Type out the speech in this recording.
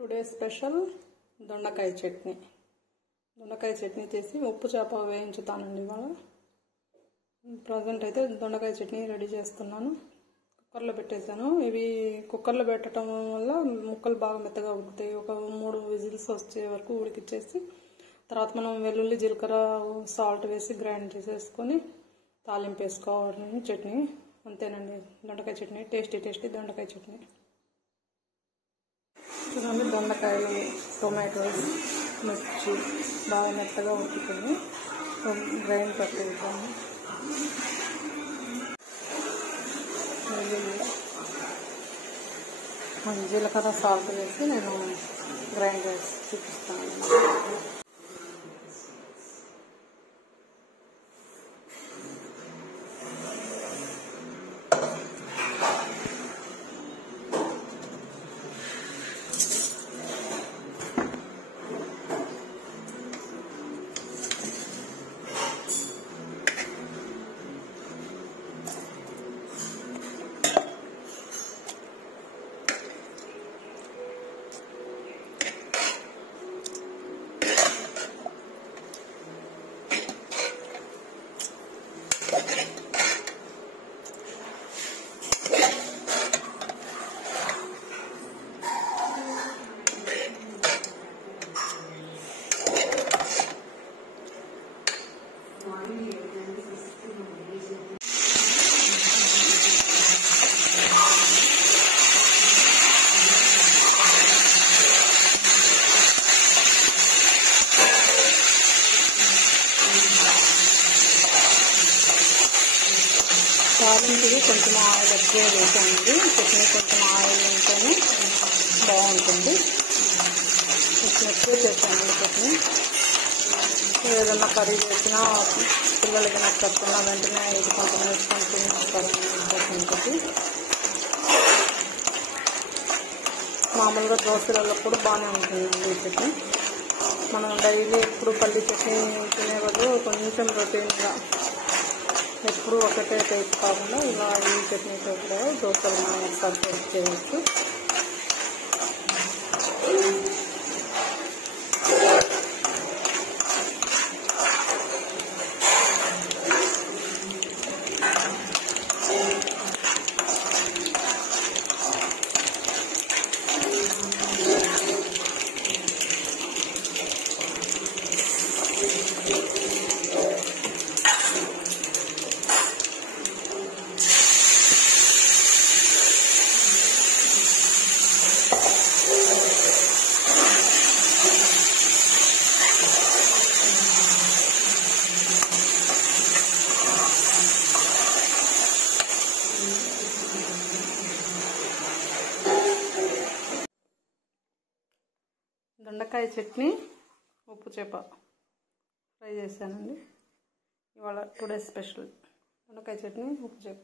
Today special దొండకాయ చట్నీ. దొండకాయ చట్నీ చేసి ఉప్పు చేప వేయించుతానండి ఇవాళ. ప్రజెంట్ అయితే దొండకాయ చట్నీ రెడీ చేస్తున్నాను. కుక్కర్లో పెట్టేశాను. ఇవి కుక్కర్లో పెట్టడం వల్ల ముక్కలు బాగా మెత్తగా ఉడుకుతాయి. ఒక 3 విజిల్స్ వచ్చే వరకు ఉడికిచ్చేసి తర్వాత మనం వెల్లుల్లి, జీలకర్ర, సాల్ట్ వేసి గ్రైండ్ చేసేసుకొని తాలింపు వేసుకోవాలి చట్నీ. అంతేనండి దొండకాయ చట్నీ. టేస్టీ దొండకాయ చట్నీ. చూడండి, దొండకాయలు, టొమాటోస్, మిర్చి బాగా మెత్తగా ఉడుకుతుంది. గ్రైండ్ పట్టుకుంటాము. జీలకర్ర, సాల్ట్ వేసి నేను గ్రైండ్ చేసి చూపిస్తాను. తాలింపుకి కొంచెం ఆయిల్ ఎక్కువ వేసానండి. చట్నీ కొంచెం ఆయిల్ ఉంటేనే బాగుంటుంది. కొంచెం ఎక్కువ చేశానండి చట్నీ. ఏదన్నా కర్రీ చేసినా పిల్లలకి నచ్చకుండా వెంటనే ఇది కొంచెం వేసుకొని ఉంటుంది. మామూలుగా దోశలలో కూడా బాగానే ఉంటుందండి ఈ చట్నీ. మనం డైలీ ఎప్పుడు పల్లి చట్నీ తినే బదులు కొంచెం రొటీన్గా ఎప్పుడు ఒకటే టైప్ కాకుండా ఇలా ఈ చట్నీతో కూడా దోశలు మనం సర్వ్ చేయవచ్చు. దొండకాయ చట్నీ, ఉప్పు చేప ఫ్రై చేశానండి ఇవాళ. టుడే స్పెషల్ దొండకాయ చట్నీ, ఉప్పు చేప.